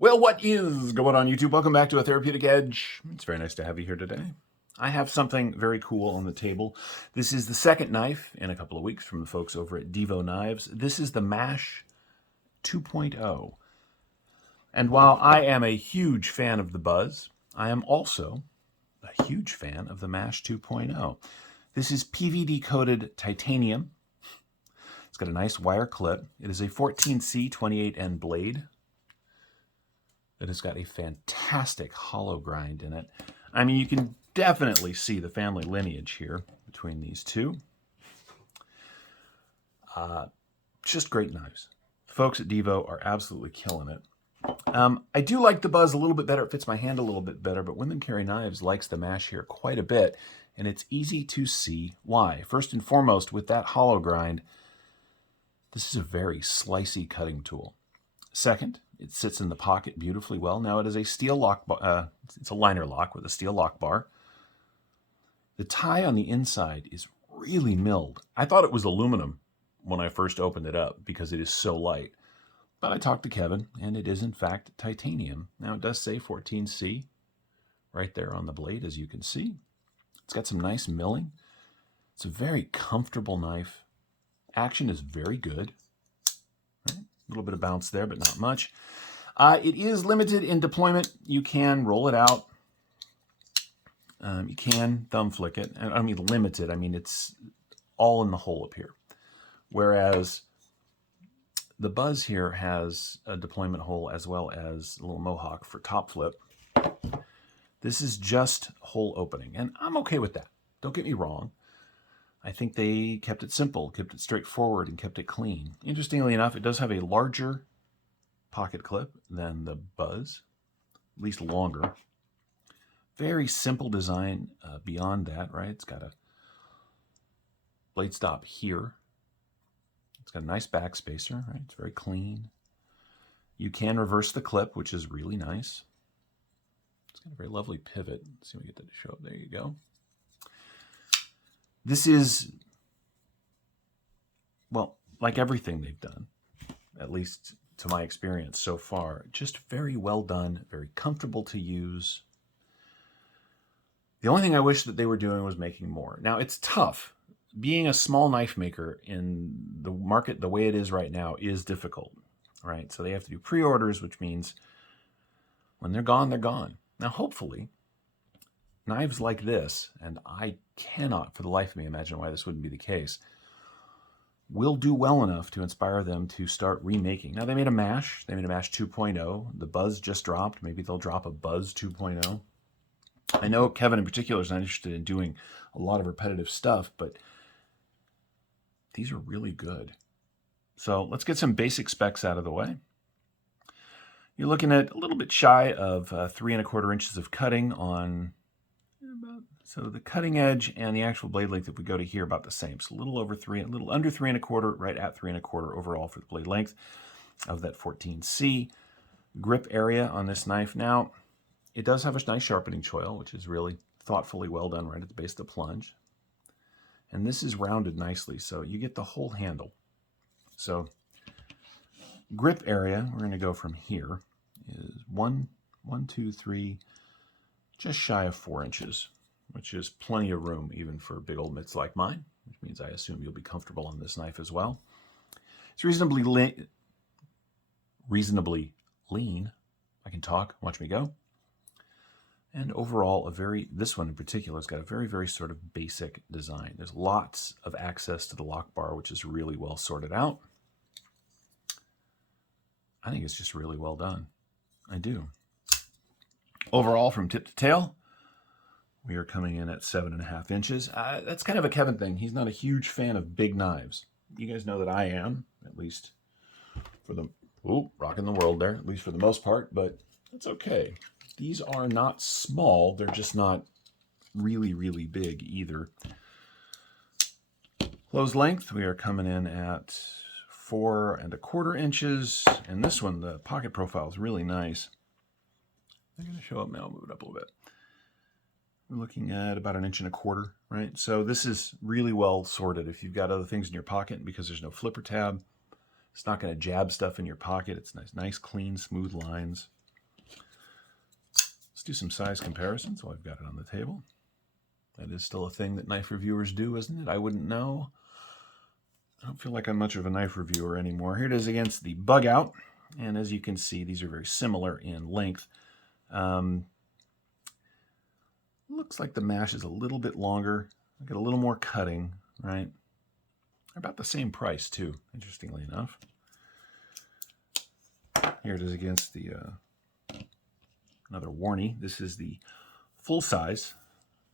Well, what is going on, YouTube? Welcome back to A Therapeutic Edge. It's very nice to have you here today. I have something very cool on the table. This is the second knife in a couple of weeks from the folks over at Divo Knives. This is the Mash 2.0. And while I am a huge fan of the Buzz, I am also a huge fan of the Mash 2.0. This is PVD coated titanium. It's got a nice wire clip. It is a 14C 28N blade. It has got a fantastic hollow grind in it. I mean, you can definitely see the family lineage here between these two. Just great knives. The folks at Divo are absolutely killing it. I do like the Buzz a little bit better. It fits my hand a little bit better, but Women Carry Knives likes the Mash here quite a bit, and it's easy to see why. First and foremost, with that hollow grind, this is a very slicey cutting tool. Second, it sits in the pocket beautifully well. Now it is a steel lock bar. It's a liner lock with a steel lock bar. The tie on the inside is really milled. I thought it was aluminum when I first opened it up because it is so light. But I talked to Kevin, and it is in fact titanium. Now it does say 14C right there on the blade, as you can see. It's got some nice milling. It's a very comfortable knife. Action is very good. Right? A little bit of bounce there, but not much. It is limited in deployment. You can roll it out. You can thumb flick it. I mean limited. I mean it's all in the hole up here. Whereas the Buzz here has a deployment hole as well as a little mohawk for top flip. This is just hole opening, and I'm okay with that. Don't get me wrong. I think they kept it simple, kept it straightforward, and kept it clean. Interestingly enough, it does have a larger pocket clip than the Buzz, at least longer. Very simple design beyond that, right? It's got a blade stop here. It's got a nice back spacer, right? It's very clean. You can reverse the clip, which is really nice. It's got a very lovely pivot. Let's see if we get that to show up. There you go. This is, well, like everything they've done, at least to my experience so far, just very well done, very comfortable to use. The only thing I wish that they were doing was making more. Now, it's tough. Being a small knife maker in the market the way it is right now is difficult, right? So they have to do pre-orders, which means when they're gone, they're gone. Now, hopefully, knives like this, and I cannot for the life of me imagine why this wouldn't be the case, will do well enough to inspire them to start remaking. Now, they made a Mash. They made a Mash 2.0. The Buzz just dropped. Maybe they'll drop a Buzz 2.0. I know Kevin in particular is not interested in doing a lot of repetitive stuff, but these are really good. So let's get some basic specs out of the way. You're looking at a little bit shy of 3 1/4 inches of cutting on, so the cutting edge and the actual blade length, if we go to here, about the same. So a little under 3 1/4, right at 3 1/4 overall for the blade length of that 14C. Grip area on this knife. Now, it does have a nice sharpening choil, which is really thoughtfully well done right at the base of the plunge. And this is rounded nicely, so you get the whole handle. So grip area, we're going to go from here, is 1, 2, 3, just shy of 4 inches, which is plenty of room even for big old mitts like mine, which means I assume you'll be comfortable on this knife as well. It's reasonably lean. I can talk, watch me go. And overall, this one in particular has got a very, very sort of basic design. There's lots of access to the lock bar, which is really well sorted out. I think it's just really well done. I do. Overall, from tip to tail, we are coming in at 7.5 inches. That's kind of a Kevin thing. He's not a huge fan of big knives. You guys know that I am, at least for the, rocking the world there, at least for the most part, but that's okay. These are not small. They're just not really, really big either. Close length, we are coming in at 4 1/4 inches. And this one, the pocket profile is really nice. I'm going to show up now. I'll move it up a little bit. We're looking at about 1 1/4 inches, right? So this is really well sorted. If you've got other things in your pocket, because there's no flipper tab, it's not going to jab stuff in your pocket. It's nice, clean, smooth lines. do some size comparisons while I've got it on the table. That is still a thing that knife reviewers do, isn't it? I wouldn't know. I don't feel like I'm much of a knife reviewer anymore. Here it is against the Bug Out. And as you can see, these are very similar in length. Looks like the mash is a little bit longer. I get a little more cutting, right? They're about the same price too, interestingly enough. Here it is against the another Warney. This is the full-size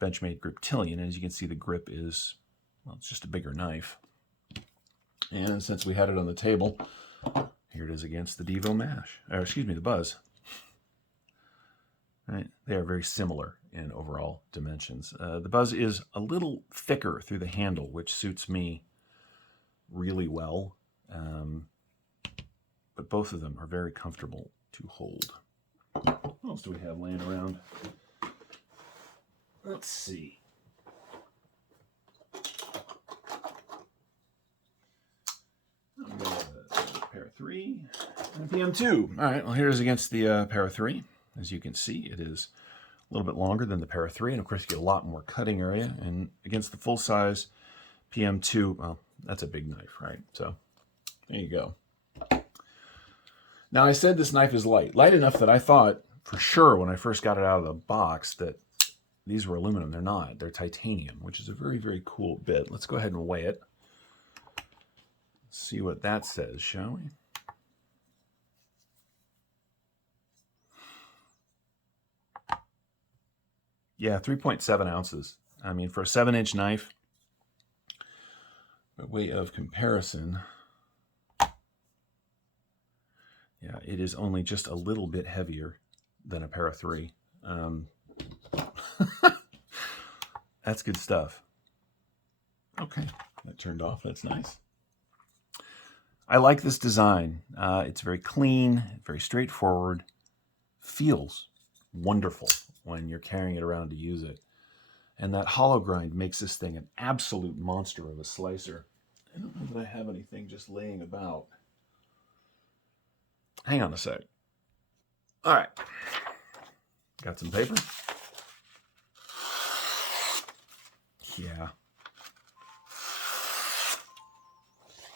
Benchmade Griptilian. As you can see, the grip is, well, it's just a bigger knife. And since we had it on the table, here it is against the Divo Mash, or excuse me, the Buzz. Right, they are very similar in overall dimensions. The Buzz is a little thicker through the handle, which suits me really well. But both of them are very comfortable to hold. What else do we have laying around? Let's see. We have a Para 3 and a PM2. All right, well, here's against the Para 3. As you can see, it is a little bit longer than the Para 3, and of course you get a lot more cutting area. And against the full-size PM2, well, that's a big knife, right? So there you go. Now, I said this knife is light. Light enough that I thought for sure when I first got it out of the box that these were aluminum. They're not. They're titanium, which is a very, very cool bit. Let's go ahead and weigh it. See what that says, shall we? Yeah, 3.7 ounces. I mean, for a 7-inch knife, by way of comparison, yeah, it is only just a little bit heavier than a Para 3. That's good stuff. Okay, that turned off. That's nice. I like this design. It's very clean, very straightforward, feels wonderful when you're carrying it around to use it. And that hollow grind makes this thing an absolute monster of a slicer. I don't know that I have anything just laying about. Hang on a sec. All right. Got some paper? Yeah.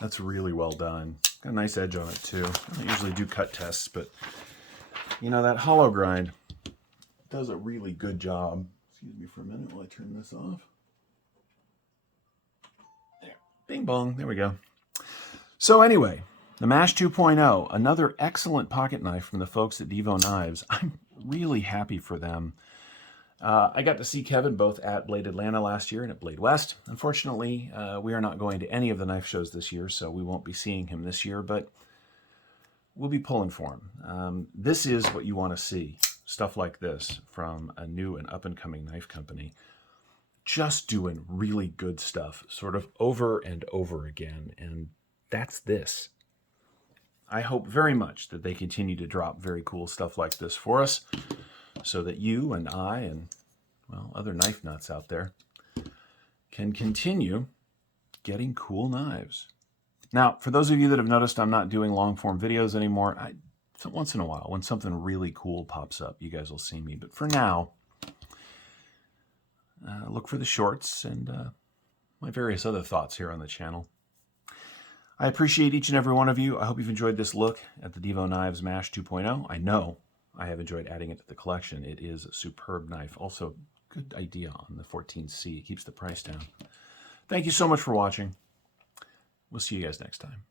That's really well done. Got a nice edge on it too. I don't usually do cut tests, but you know, that hollow grind does a really good job. Excuse me for a minute while I turn this off. There. Bing bong. There we go. So anyway, the Mash 2.0, another excellent pocket knife from the folks at Divo Knives. I'm really happy for them. I got to see Kevin both at Blade Atlanta last year and at Blade West. Unfortunately, we are not going to any of the knife shows this year, so we won't be seeing him this year, but we'll be pulling for him. This is what you want to see, stuff like this from a new and up-and-coming knife company. Just doing really good stuff, sort of over and over again, and that's this. I hope very much that they continue to drop very cool stuff like this for us so that you and I and, well, other knife nuts out there can continue getting cool knives. Now, for those of you that have noticed I'm not doing long-form videos anymore, once in a while, when something really cool pops up, you guys will see me. But for now, look for the shorts and my various other thoughts here on the channel. I appreciate each and every one of you. I hope you've enjoyed this look at the Divo Knives Mash 2.0. I know I have enjoyed adding it to the collection. It is a superb knife. Also, good idea on the 14C. It keeps the price down. Thank you so much for watching. We'll see you guys next time.